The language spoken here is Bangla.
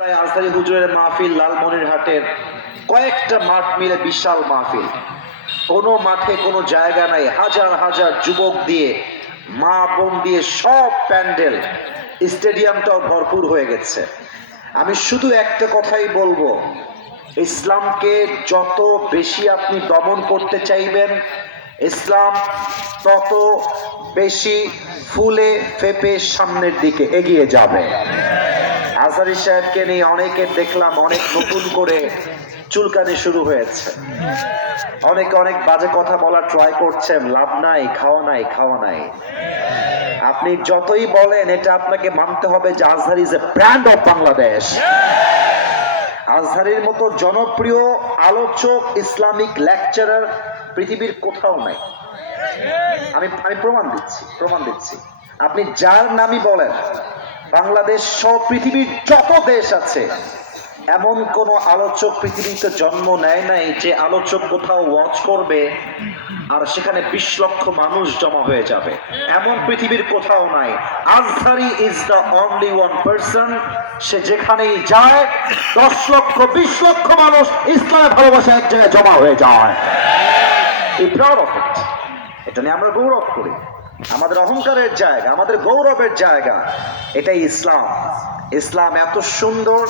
আজহারি হুজুরের মাহফিল লালমনিরহাটের কয়েকটা মাঠ মিলে বিশাল মাহফিল। কোনো মাঠে কোনো জায়গা নাই, হাজার হাজার যুবক দিয়ে, মা বোন দিয়ে সব প্যান্ডেল, স্টেডিয়ামটাও ভরপুর হয়ে গেছে। আমি শুধু একটা কথাই বলবো, ইসলামকে যত বেশি আপনি দমন করতে চাইবেন, ইসলাম তত বেশি ফুলে ফেপে সামনের দিকে এগিয়ে যাবে। আজহারি সাহেবকে নিয়ে অনেকে দেখলাম অনেক নতুন করে চুলকানি শুরু হয়েছে, অনেকে অনেক বাজে কথা বলা ট্রাই করছেন। লাভ নাই, খাওয়া নাই। আপনি যতই বলেন, এটা আপনাকে মানতে হবে যে Azhari is a brand of Bangladesh. আজহারির মতো জনপ্রিয় আলোচক, ইসলামিক লেকচারার পৃথিবীর কোথাও নাই। আমি প্রমাণ দিচ্ছি। আপনি যার নামই বলেন, বাংলাদেশ সহ পৃথিবীর যত দেশ আছে, এমন কোন আলোচক পৃথিবীতে জন্ম নেয় নাই যে আলোচক কোথাও ওয়াচ করবে আর সেখানে 20 লক্ষ মানুষ জমা হয়ে যাবে, এমন পৃথিবীর কোথাও নাই। Azhari is the only one person. সে যেখানেই যায় 10 লক্ষ 20 লক্ষ মানুষ ইসলামের ভালোবাসা এক জায়গায় জমা হয়ে যায়। এটা নিয়ে আমরা গৌরব করি। আমাদের অহংকারের জায়গা, আমাদের গৌরবের জায়গা এটাই ইসলাম। ইসলাম এত সুন্দর।